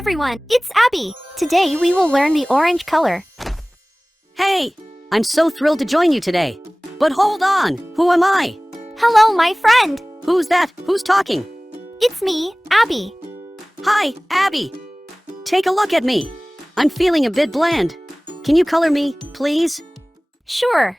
everyone, it's Abby. Today we will learn the orange color. Hey, I'm so thrilled to join you today. But hold on, who am I? Hello, my friend. Who's that? Who's talking? It's me, Abby. Hi, Abby. Take a look at me. I'm feeling a bit bland. Can you color me, please? Sure.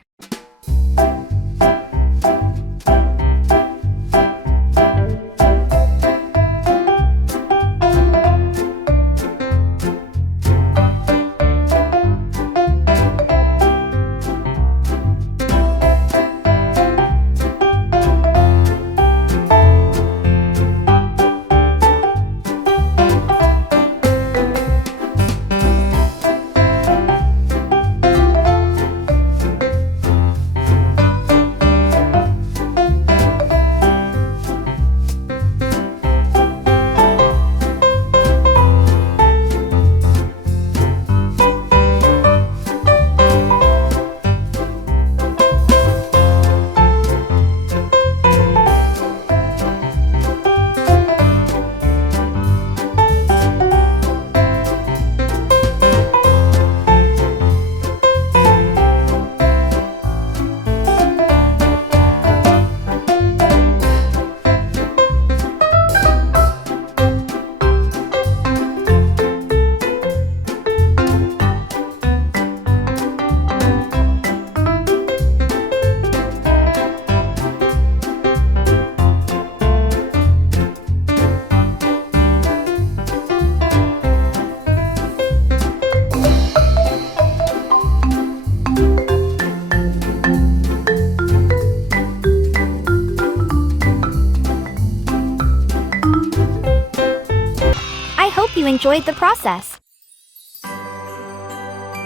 I hope you enjoyed the process.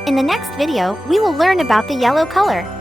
In the next video, we will learn about the yellow color.